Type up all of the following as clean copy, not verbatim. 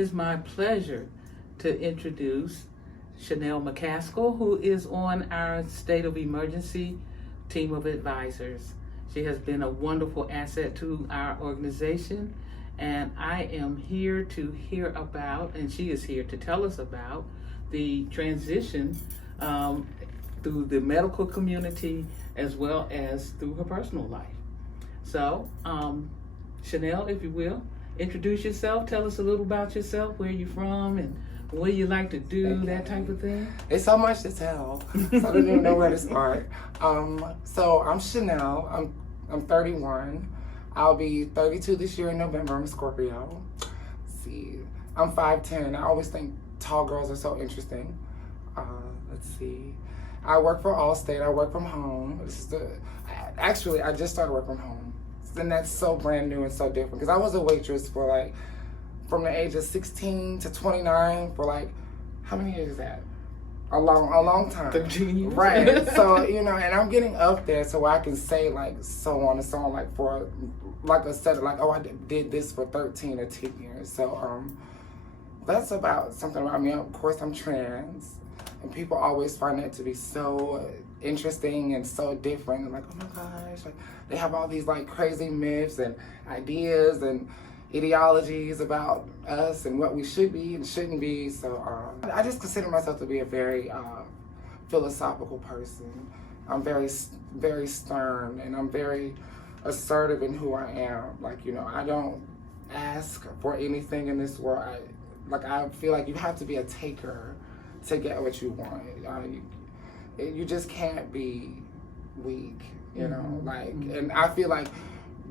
is my pleasure to introduce Chanel Mccaskill, who is on our state of emergency team of advisors. She has been a wonderful asset to our organization, and I am here to hear about, and she is here to tell us about, the transition through the medical community as well as through her personal life. So, Chanel, if you will, introduce yourself, tell us a little about yourself, where you're from, and what you like to do, that type of thing. It's so much to tell, so I don't even know where to start. So I'm Chanel, I'm 31. I'll be 32 this year in November. I'm a Scorpio. Let's see, I'm 5'10". I always think tall girls are so interesting. Let's see, I work for Allstate. I work from home. Actually, I just started working from home. And that's so brand new and so different, because I was a waitress for from the age of 16 to 29 for how many years is that? A long time. 13 years. Right. So, and I'm getting up there so I can say so on and so on, for a set of oh, I did this for 13 or 10 years. So that's about something about me. Of course, I'm trans, and people always find that to be so interesting and so different. And oh my gosh, they have all these crazy myths and ideas and ideologies about us and what we should be and shouldn't be. So I just consider myself to be a very philosophical person. I'm very, very stern, and I'm very assertive in who I am. I don't ask for anything in this world. I feel like you have to be a taker to get what you want. You just can't be weak, and I feel like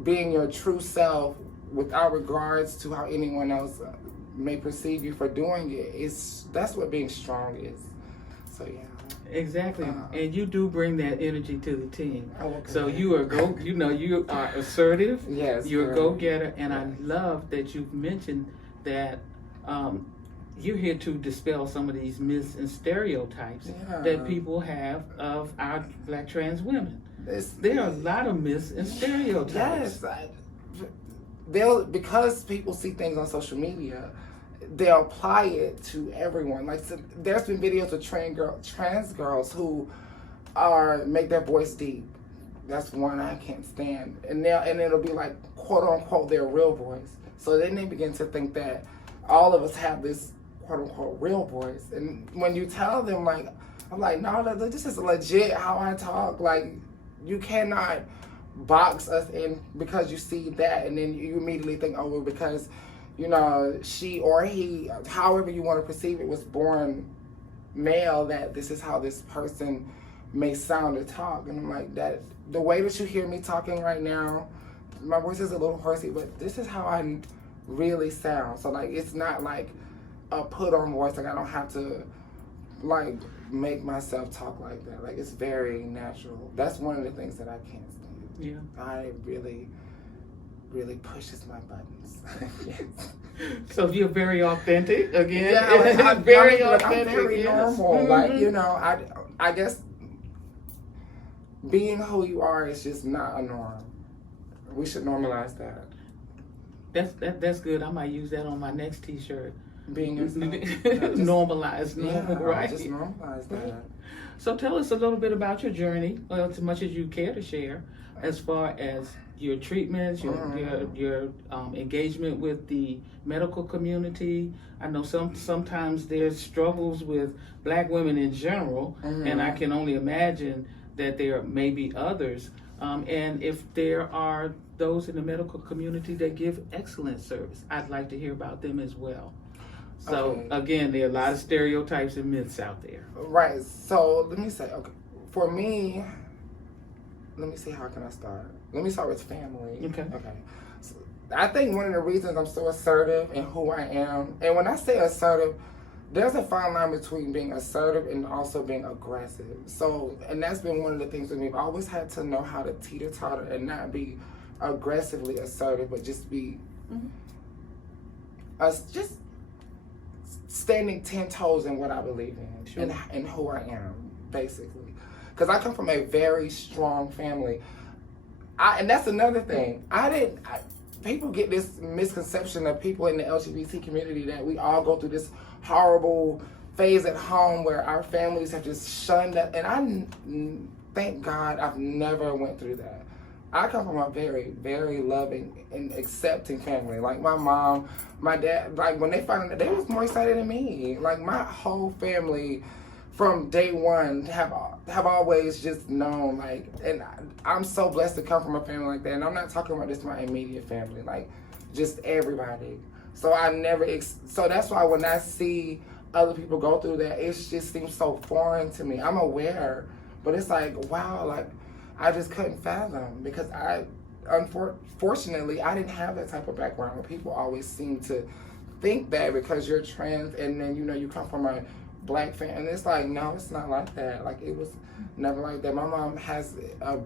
being your true self without regards to how anyone else may perceive you for doing it, that's what being strong is. So yeah. Exactly, and you do bring that energy to the team. Okay. So you are you are assertive. Yes, you're a go-getter, and I love that you've mentioned that you're here to dispel some of these myths and stereotypes that people have of our Black trans women. There are a lot of myths and stereotypes. Yes, because people see things on social media, they'll apply it to everyone. There's been videos of trans girls who make their voice deep. That's one I can't stand. And it'll be quote unquote their real voice. So then they begin to think that all of us have this quote unquote real voice. And when you tell them I'm no, this is legit how I talk. You cannot box us in because you see that, and then you immediately think, oh, well, because she or he, however you want to perceive it, was born male, that this is how this person may sound or talk. And I'm that the way that you hear me talking right now, my voice is a little horsey, but this is how I really sound. So it's not a put on voice. I don't have to make myself talk like that. It's very natural. That's one of the things that I can't stand. Yeah. I really pushes my buttons. Yes. So you're very authentic again. Yeah, I'm very authentic. I'm very normal. Mm-hmm. I guess being who you are is just not a norm. We should normalize that. That's good. I might use that on my next T-shirt. Being yourself. Normalize, right? Just normalize that. So tell us a little bit about your journey, as much as you care to share, as far as your treatments, your engagement with the medical community. I know sometimes there's struggles with Black women in general, and I can only imagine that there may be others. And if there are those in the medical community that give excellent service, I'd like to hear about them as well. So again, there are a lot of stereotypes and myths out there. Right. So let me say, for me, let me see, how can I start? Let me start with family. Okay. So I think one of the reasons I'm so assertive in who I am, and when I say assertive, there's a fine line between being assertive and also being aggressive. So, and that's been one of the things with me. I've always had to know how to teeter-totter and not be aggressively assertive, but just be just standing 10 toes in what I believe in and who I am, basically. Because I come from a very strong family. And that's another thing. people get this misconception of people in the LGBT community that we all go through this horrible phase at home where our families have just shunned us. And thank God I've never went through that. I come from a very, very loving and accepting family. Like my mom, my dad, like when they found out, they was more excited than me. Like my whole family from day one have always just known, like, and I'm so blessed to come from a family like that. And I'm not talking about just my immediate family, like just everybody. So so that's why when I see other people go through that, it just seems so foreign to me. I'm aware, but it's like, wow, like I just couldn't fathom, because unfortunately, I didn't have that type of background where people always seem to think that because you're trans and then, you come from a Black family. And it's like, no, it's not like that. Like, it was never like that. My mom has a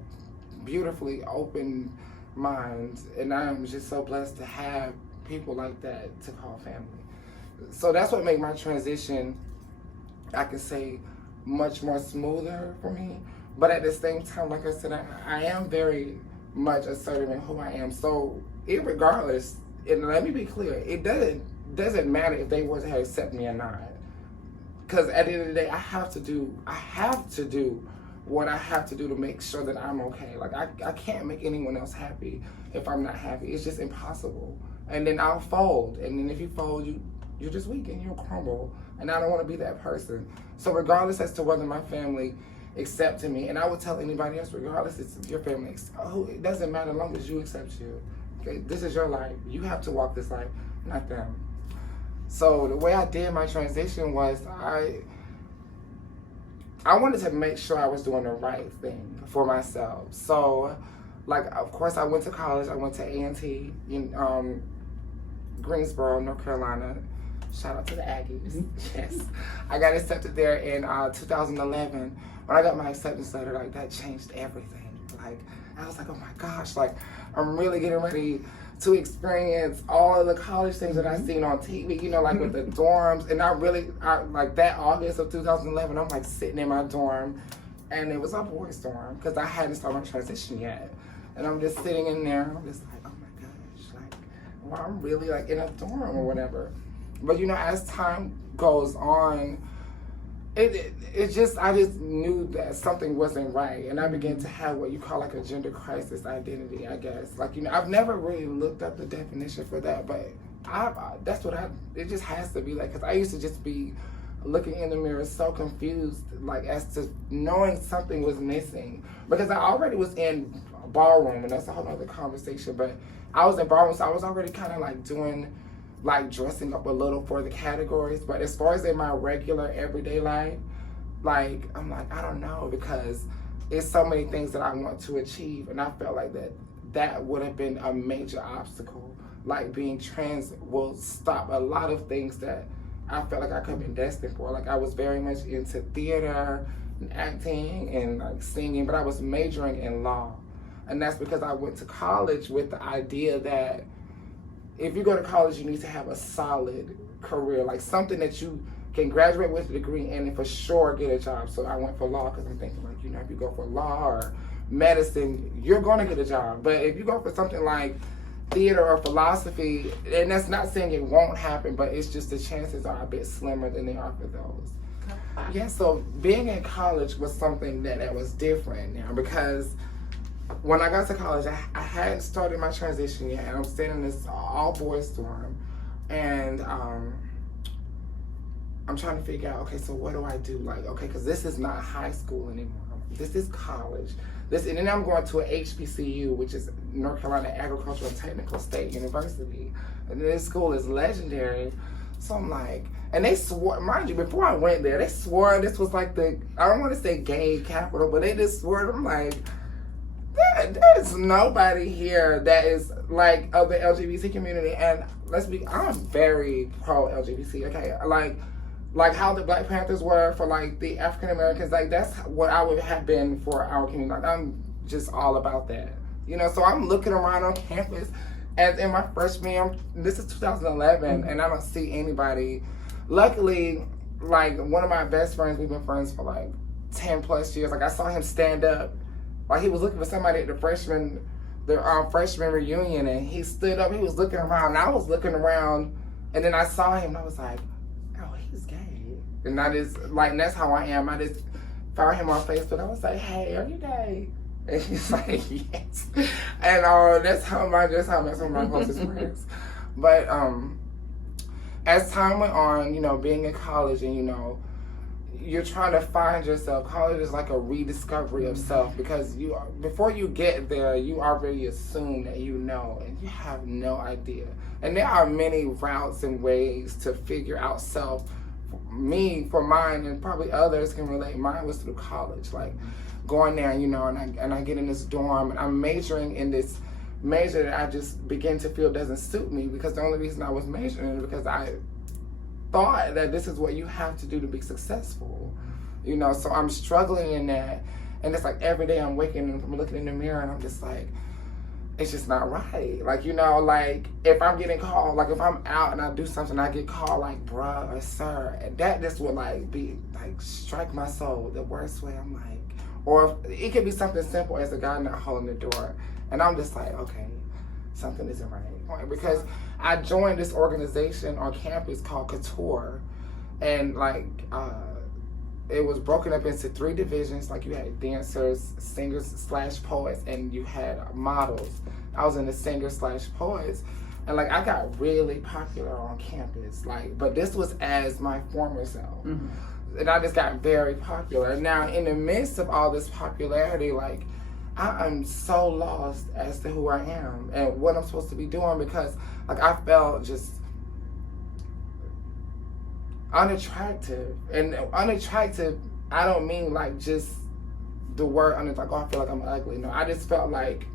beautifully open mind, and I'm just so blessed to have people like that to call family. So that's what made my transition, I can say, much more smoother for me. But at the same time, like I said, I am very much assertive in who I am. So irregardless, and let me be clear, it doesn't matter if they were to accept me or not. Because at the end of the day, I have to do what I have to do to make sure that I'm okay. Like I can't make anyone else happy if I'm not happy. It's just impossible. And then I'll fold. And then if you fold, you're just weak and you'll crumble. And I don't want to be that person. So regardless as to whether my family accepted me, and I would tell anybody else, regardless if your family, it doesn't matter as long as you accept you. Okay, this is your life. You have to walk this life, not them. So the way I did my transition was I wanted to make sure I was doing the right thing for myself. So, like, of course, I went to college. I went to A&T in Greensboro, North Carolina. Shout out to the Aggies. Yes. I got accepted there in 2011. When I got my acceptance letter, like, that changed everything. Like, I was like, oh my gosh, like, I'm really getting ready to experience all of the college things that I've seen on TV, like with the dorms. And I like that August of 2011, I'm like sitting in my dorm, and it was a boys' dorm because I hadn't started my transition yet. And I'm just sitting in there, and I'm just like, oh my gosh, like, well, I'm really like in a dorm or whatever. But as time goes on, I just knew that something wasn't right, and I began to have what you call like a gender crisis identity, I guess. Like, I've never really looked up the definition for that, but it just has to be like, because I used to just be looking in the mirror so confused, like, as to knowing something was missing, because I already was in ballroom, and that's a whole other conversation, but I was in ballroom, so I was already kind of like doing, like, dressing up a little for the categories. But as far as in my regular everyday life, like, I'm like, I don't know, because it's so many things that I want to achieve, and I felt like that would have been a major obstacle. Like, being trans will stop a lot of things that I felt like I could have been destined for. Like, I was very much into theater and acting and like singing, but I was majoring in law. And that's because I went to college with the idea that if you go to college, you need to have a solid career, like something that you can graduate with a degree and for sure get a job. So I went for law because I'm thinking, like, if you go for law or medicine, you're going to get a job. But if you go for something like theater or philosophy, and that's not saying it won't happen, but it's just the chances are a bit slimmer than they are for those. Yeah, so being in college was something that was different now, because when I got to college, I hadn't started my transition yet, and I'm staying in this all-boys dorm, and I'm trying to figure out, okay, so what do I do? Like, okay, because this is not high school anymore. This is college. And then I'm going to an HBCU, which is North Carolina Agricultural and Technical State University, and this school is legendary. So I'm like, and they swore, mind you, before I went there, they swore this was like I don't want to say gay capital, but they just swore, I'm like, there's nobody here that is like of the LGBT community. And I'm very pro LGBT, okay? Like how the Black Panthers were for like the African Americans, like that's what I would have been for our community. Like, I'm just all about that, so I'm looking around on campus as in my freshman year, this is 2011, and I don't see anybody. Luckily, like, one of my best friends, we've been friends for like 10 plus years. Like, I saw him stand up, like he was looking for somebody at the freshman the freshman reunion, and he stood up. He was looking around, and I was looking around, and then I saw him, and I was like, "Oh, he's gay." And I just like that's how I am. I just found him on Facebook. I was like, "Hey, are you gay?" And he's like, "Yes." And that's how I met some of my closest friends. But as time went on, you know, being in college, and you know, you're trying to find yourself. College is like a rediscovery of self, because before you get there, you already assume that you know, and you have no idea. And there are many routes and ways to figure out self. For mine, and probably others can relate. Mine was through college, like going there, you know, and I get in this dorm, and I'm majoring in this major that I just begin to feel doesn't suit me, because the only reason I was majoring is because I thought that this is what you have to do to be successful, you know. So I'm struggling in that, and it's like every day I'm waking and I'm looking in the mirror, and I'm just like, it's just not right. Like, you know, like if I'm getting called, like if I'm out and I do something, I get called like bruh or sir, and that just would like be like strike my soul the worst way. I'm like, or it could be something simple as a guy not holding the door, and I'm just like, okay, something isn't right, because I joined this organization on campus called Couture, and like it was broken up into 3 divisions. Like you had dancers, singers / poets, and you had models. I was in the singers / poets, and like I got really popular on campus. Like, but this was as my former self, and I just got very popular. Now, in the midst of all this popularity, like I am so lost as to who I am and what I'm supposed to be doing, because like I felt just unattractive. And unattractive, I don't mean like just the word like, oh, I feel like I'm ugly. No, I just felt like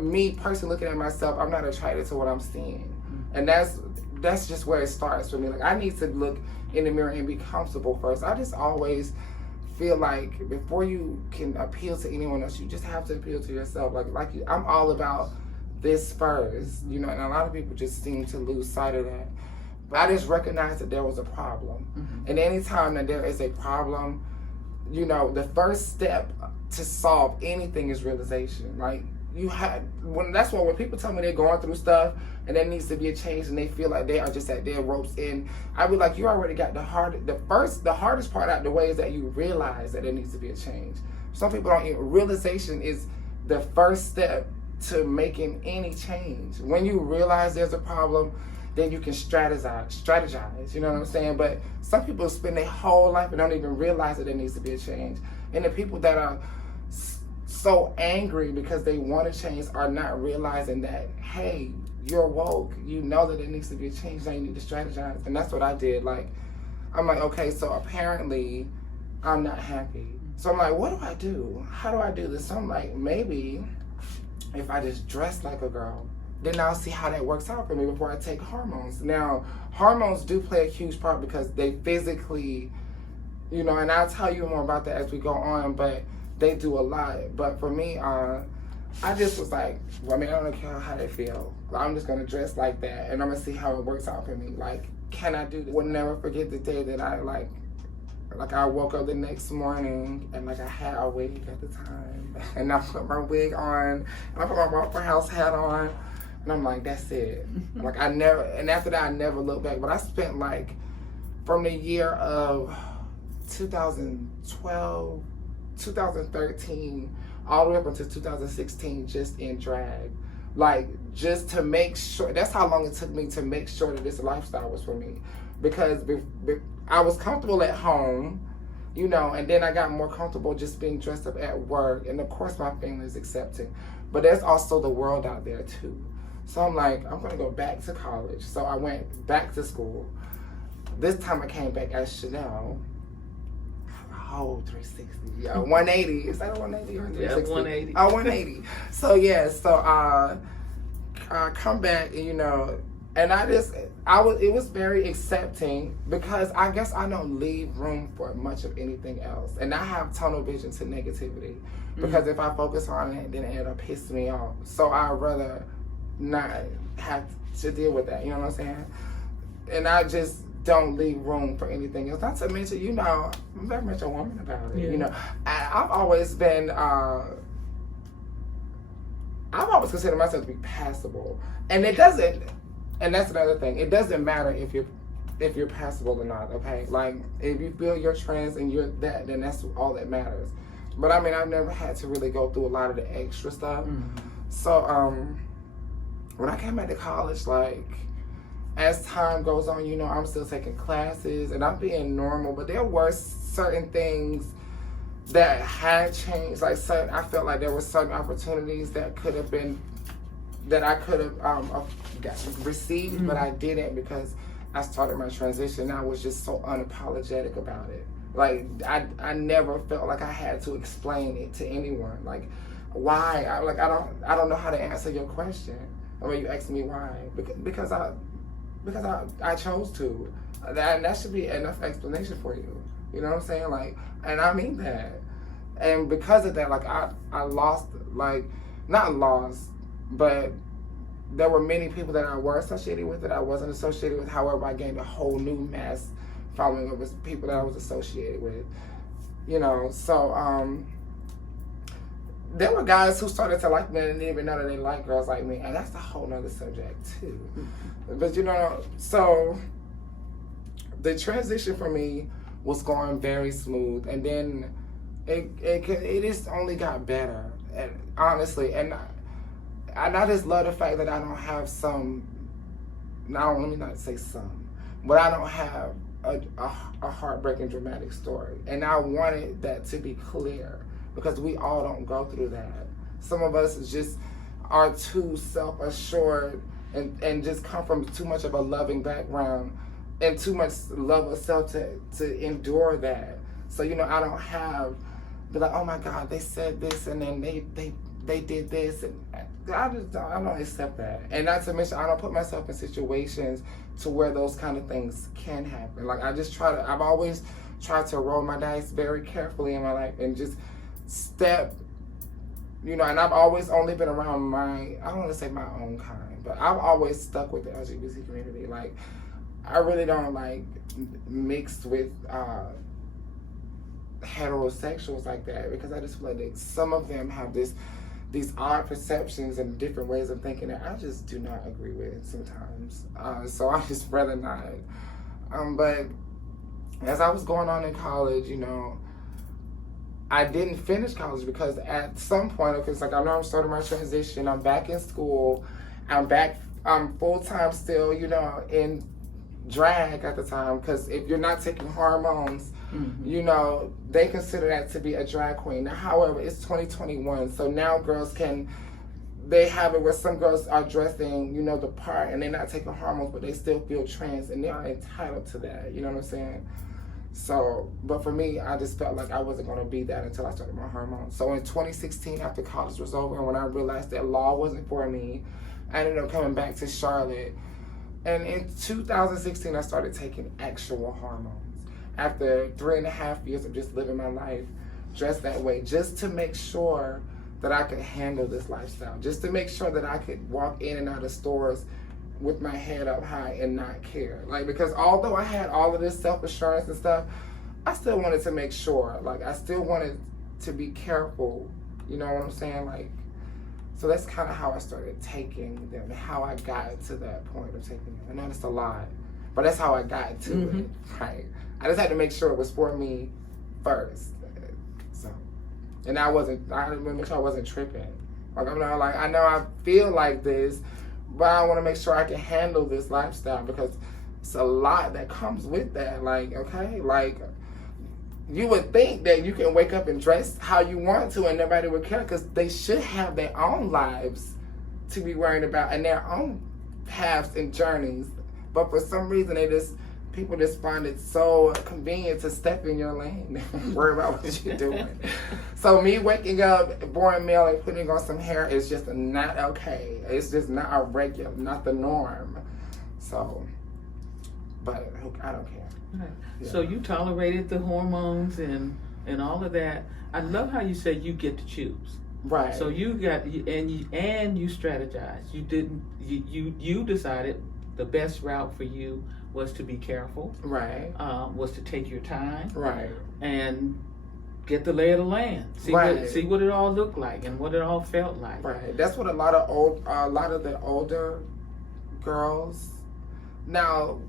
me personally looking at myself, I'm not attracted to what I'm seeing. And that's just where it starts for me. Like I need to look in the mirror and be comfortable first. I just always feel like before you can appeal to anyone else, you just have to appeal to yourself. I'm all about this first, you know, and a lot of people just seem to lose sight of that. But I just recognized that there was a problem. And anytime that there is a problem, you know, the first step to solve anything is realization. Like that's why when people tell me they're going through stuff and there needs to be a change and they feel like they are just at their ropes end, I be like, you already got the hardest part out the way is that you realize that there needs to be a change. Some people don't even, realization is the first step to making any change. When you realize there's a problem, then you can strategize, you know what I'm saying? But some people spend their whole life and don't even realize that there needs to be a change. And the people that are so angry because they want to change are not realizing that, hey, you're woke, you know that there needs to be a change, now you need to strategize. And that's what I did. Like, I'm like, okay, so apparently I'm not happy. So I'm like, what do I do? How do I do this? So I'm like, maybe if I just dress like a girl, then I'll see how that works out for me before I take hormones. Now, hormones do play a huge part because they physically, you know, and I'll tell you more about that as we go on, but they do a lot. But for me, I just was like, well, I mean, I don't care how they feel. I'm just gonna dress like that, and I'm gonna see how it works out for me. Like, can I do this? Would never forget the day that I I woke up the next morning and like I had a wig at the time, and I put my wig on, and I put my Waffle House hat on, and I'm like, that's it. Like and after that I never looked back. But I spent like from the year of 2012, 2013, all the way up until 2016 just in drag. Like, just to make sure, that's how long it took me to make sure that this lifestyle was for me. Because I was comfortable at home, you know, and then I got more comfortable just being dressed up at work. And of course my family is accepting. But there's also the world out there too. So I'm like, I'm gonna go back to college. So I went back to school. This time I came back as Chanel. Oh, 360. Yeah, 180. Is that a 180 or 360? Yeah, 180. Oh, 180. So yeah, so I come back, you know, and it was very accepting, because I guess I don't leave room for much of anything else. And I have tunnel vision to negativity, because if I focus on it, then it'll piss me off. So I'd rather not have to deal with that, you know what I'm saying? And I just don't leave room for anything else. Not to mention, you know, I'm very much a woman about it. Yeah. You know, I've always been I've always considered myself to be passable, and it doesn't. And that's another thing. It doesn't matter if you're passable or not. Okay, like if you feel you're trans and you're that, then that's all that matters. But I mean, I've never had to really go through a lot of the extra stuff. So when I came back to college, like as time goes on, you know, I'm still taking classes and I'm being normal, but there were certain things that had changed. Like I felt like there were certain opportunities that could have been, that I could have received, but I didn't because I started my transition. I was just so unapologetic about it. Like I never felt like I had to explain it to anyone. Like why? I don't know how to answer your question. I mean, you asked me why because I chose to. That should be enough explanation for you. You know what I'm saying? Like, and I mean that. And because of that, like I lost, like not lost, but there were many people that I were associated with that I wasn't associated with. However, I gained a whole new mass following of people that I was associated with. You know, so there were guys who started to like me and didn't even know that they liked girls like me, and that's a whole nother subject too. But you know, so the transition for me was going very smooth, and then it just only got better, and honestly, and I just love the fact that I don't have some. Now let me not say some, but I don't have a heartbreaking dramatic story, and I wanted that to be clear because we all don't go through that. Some of us just are too self-assured and just come from too much of a loving background and too much love of self to endure that. So you know, I don't have be like, oh my God, they said this and then they did this, and I don't accept that. And not to mention, I don't put myself in situations to where those kind of things can happen. Like I've always tried to roll my dice very carefully in my life and just step, you know, and I've always only been around I don't want to say my own kind, but I've always stuck with the LGBT community. Like I really don't like mix with heterosexuals like that because I just feel like some of them have these odd perceptions and different ways of thinking that I just do not agree with sometimes. So I just rather not. But as I was going on in college, you know, I didn't finish college because at some point, okay, it's like I know I'm starting my transition, I'm back in school, I'm back full-time still, you know, in drag at the time, because if you're not taking hormones, you know, they consider that to be a drag queen. Now, however, it's 2021, so now girls they have it where some girls are dressing, you know, the part, and they're not taking hormones, but they still feel trans, and they are entitled to that, you know what I'm saying? So, but for me, I just felt like I wasn't going to be that until I started my hormones. So in 2016, after college was over, and when I realized that law wasn't for me, I ended up coming back to Charlotte. And in 2016, I started taking actual hormones. After 3.5 years of just living my life dressed that way, just to make sure that I could handle this lifestyle, just to make sure that I could walk in and out of stores with my head up high and not care. Like, because although I had all of this self-assurance and stuff, I still wanted to make sure, like, I still wanted to be careful, you know what I'm saying? Like, so that's kind of how I started taking them, how I got to that point of taking them. I know it's a lot, but that's how I got to it, right? I just had to make sure it was for me first. So, and I had to make sure I wasn't tripping. Like, I'm not like, I know I feel like this, but I want to make sure I can handle this lifestyle because it's a lot that comes with that. Like, okay, like, you would think that you can wake up and dress how you want to and nobody would care because they should have their own lives to be worried about and their own paths and journeys. But for some reason, people just find it so convenient to step in your lane and worry about what you're doing. So me waking up, born male, and putting on some hair is just not okay. It's just not a regular, not the norm. So, but I don't care. Right. Yeah. So you tolerated the hormones and all of that. I love how you said you get to choose. Right. So you got and you strategized. You didn't. You decided the best route for you was to be careful. Right. Was to take your time. Right. And get the lay of the land, see what it all looked like and what it all felt like. Right. That's what a lot of the older girls. Now,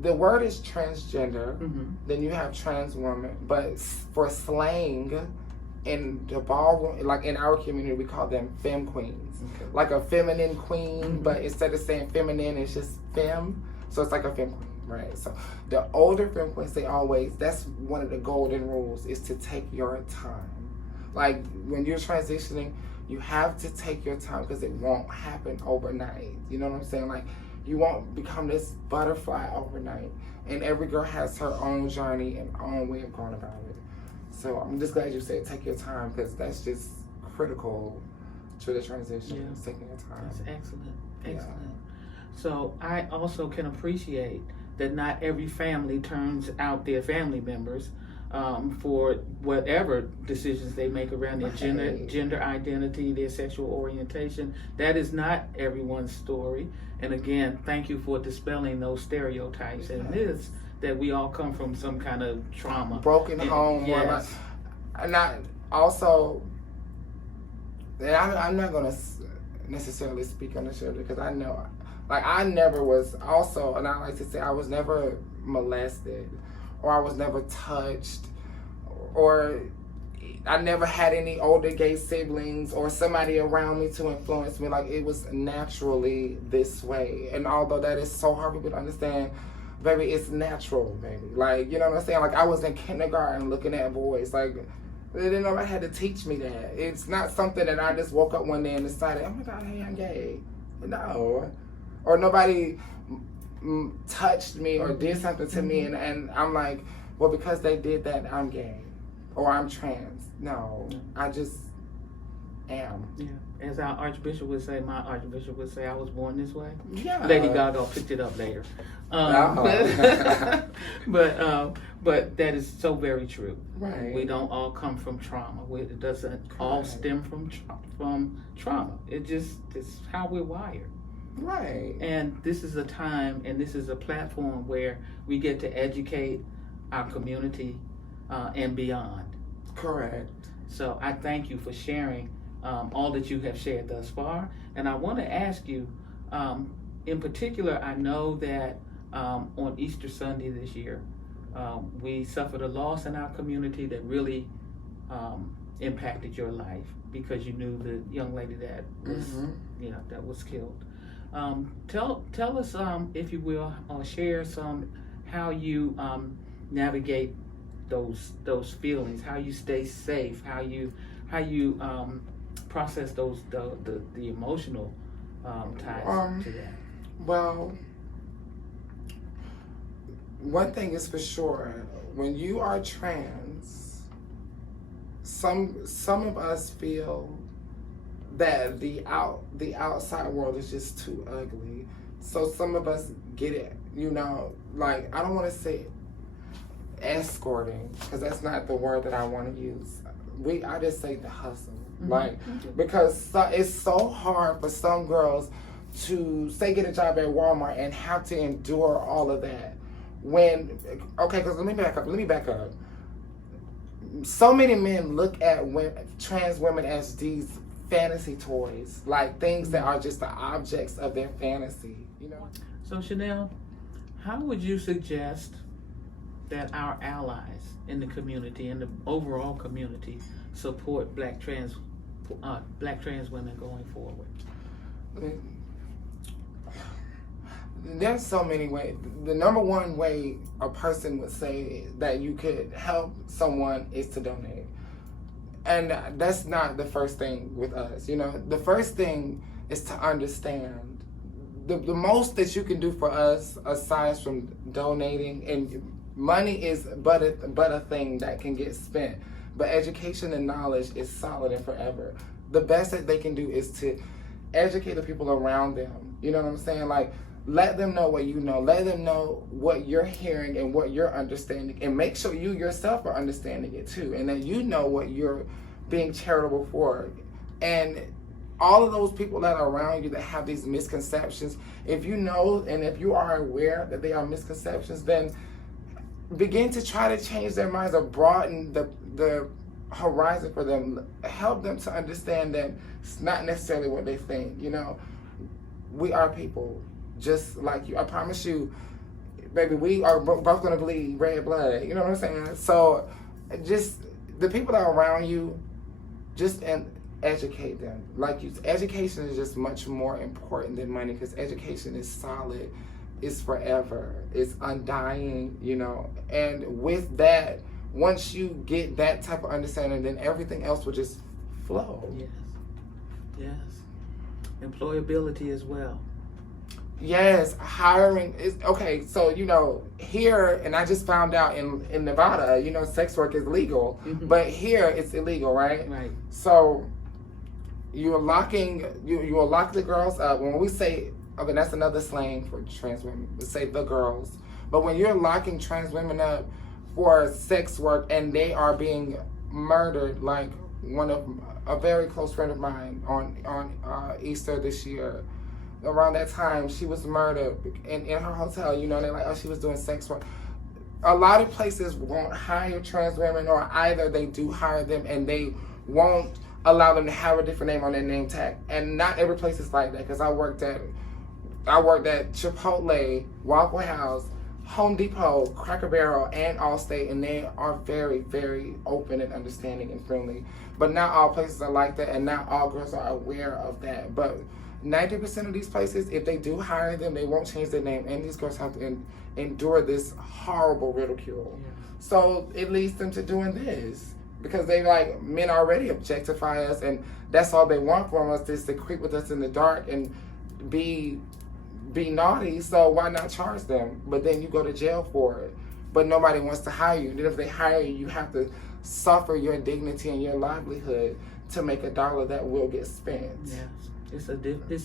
the word is transgender. Mm-hmm. Then you have trans woman, but for slang in the ballroom, like in our community, we call them femme queens. Okay. Like a feminine queen, Mm-hmm. but instead of saying feminine, it's just femme. So it's like a femme queen, right? So the older femme queens, that's one of the golden rules, is to take your time. Like when you're transitioning, you have to take your time because it won't happen overnight. You know what I'm saying? Like you won't become this butterfly overnight. And every girl has her own journey and own way of going about it. So I'm just glad you said take your time, because that's just critical to the transition. Yeah. Taking your time. That's excellent. Yeah. So I also can appreciate that not every family turns out their family members for whatever decisions they make around their gender identity, their sexual orientation. That is not everyone's story. And again, thank you for dispelling those stereotypes and myths that we all come from some kind of trauma. Broken home. Yes. And I also, and I'm not going to necessarily speak on the show because I know, like I never was also, and I like to say I was never molested, or I was never touched, or I never had any older gay siblings or somebody around me to influence me. Like it was naturally this way. And although that is so hard for people to understand, baby, it's natural, baby. Like, you know what I'm saying? Like I was in kindergarten looking at boys. Like they didn't know I had to teach me that. It's not something that I just woke up one day and decided, oh my God, hey, I'm gay. No. Or nobody touched me or did something to me and I'm like, well, because they did that, I'm gay or I'm trans. No, I just am. Yeah. As our Archbishop would say, my Archbishop would say, I was born this way. Yeah. Lady Gaga picked it up later. But that is so very true. Right. We don't all come from trauma. It doesn't all stem from trauma. It's how we're wired. Right. And this is a time and this is a platform where we get to educate our community and beyond. Correct. So I thank you for sharing all that you have shared thus far. And I want to ask you, in particular, I know that on Easter Sunday this year, we suffered a loss in our community that really impacted your life because you knew the young lady that was, that was killed. Tell us, if you will, or share some how you navigate those feelings, how you stay safe, how you process the emotional ties to that. Well, one thing is for sure, when you are trans, some of us feel that the outside world is just too ugly. So some of us get it, like I don't want to say escorting because that's not the word that I want to use. I just say the hustle, like because it's so hard for some girls to say get a job at Walmart and have to endure all of that. Because let me back up. So many men look at trans women as these fantasy toys, like things that are just the objects of their fantasy, So Chanel, how would you suggest that our allies in the community and the overall community support black trans women going forward? There's so many ways. The number one way a person would say that you could help someone is to donate. And that's not the first thing with us, The first thing is to understand. The most that you can do for us, aside from donating, and money is but a thing that can get spent, but education and knowledge is solid and forever. The best that they can do is to educate the people around them. You know what I'm saying? Like, let them know what you know. Let them know what you're hearing and what you're understanding. And make sure you yourself are understanding it too. And that you know what you're being charitable for. And all of those people that are around you that have these misconceptions, if you know and if you are aware that they are misconceptions, then begin to try to change their minds or broaden the horizon for them. Help them to understand that it's not necessarily what they think. You know, we are people just like you. I promise you, baby, we are both gonna bleed red blood. You know what I'm saying? So just the people that are around you, just educate them. Like education is just much more important than money, because education is solid, it's forever, it's undying, you know. And with that, once you get that type of understanding, then everything else will just flow. Yes. Yes. Employability as well. Yes, hiring is okay. So, you know, here, and I just found out in Nevada, you know, sex work is legal, but here it's illegal, right? Right. So you're locking you will lock the girls up. When we say, okay, that's another slang for trans women. We say the girls, but when you're locking trans women up for sex work and they are being murdered, like a very close friend of mine on Easter this year. Around that time, she was murdered in her hotel. You know, they're like, oh, she was doing sex work. A lot of places won't hire trans women, or either they do hire them and they won't allow them to have a different name on their name tag. And not every place is like that, because I worked at Chipotle, Waffle House, Home Depot, Cracker Barrel, and Allstate, and they are very, very open and understanding and friendly. But not all places are like that, and not all girls are aware of that. But 90% of these places, if they do hire them, they won't change their name, and these girls have to endure this horrible ridicule. Yeah. So it leads them to doing this, because they like, men already objectify us, and that's all they want from us, is to creep with us in the dark and be naughty. So why not charge them? But then you go to jail for it. But nobody wants to hire you. And if they hire you, you have to suffer your dignity and your livelihood to make a dollar that will get spent. Yes. It's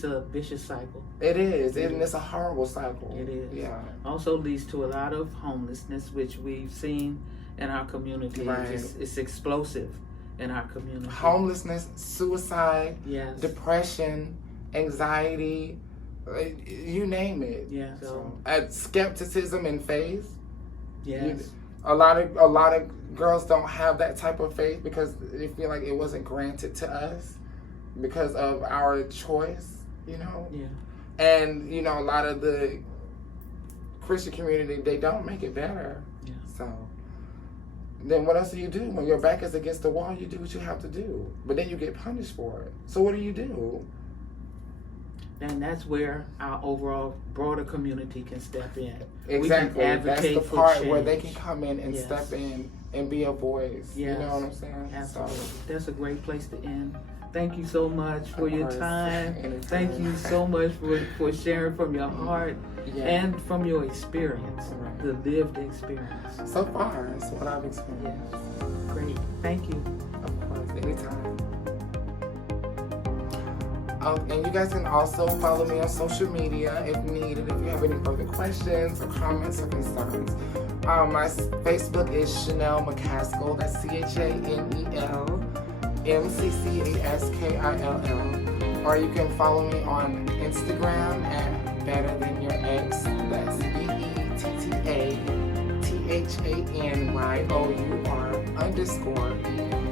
a vicious cycle. It is, and it's a horrible cycle. It is. Yeah. Also leads to a lot of homelessness, which we've seen in our community. Right. It's explosive in our community. Homelessness, suicide, yes, depression, anxiety, you name it. Yeah. So skepticism and faith. Yes. A lot of girls don't have that type of faith because they feel like it wasn't granted to us because of our choice, you know? Yeah. And, you know, a lot of the Christian community, they don't make it better. Yeah. So then what else do you do? When your back is against the wall, you do what you have to do. But then you get punished for it. So what do you do? And that's where our overall broader community can step in. Exactly. We can advocate that's the part for where they can come in and yes, step in and be a voice. Yes. You know what I'm saying? Absolutely. So that's a great place to end. Thank you so much for your time. Anytime. Thank you so much for sharing from your heart and from your experience, the lived experience. So far, it's what I've experienced. Yes. Great. Thank you. Of course, anytime. And you guys can also follow me on social media if needed, if you have any further questions or comments or concerns. My Facebook is Chanel Mccaskill. That's ChanelMccaskill. Or you can follow me on Instagram at Better Than Your Ex. That's BETTATHANYOUR_.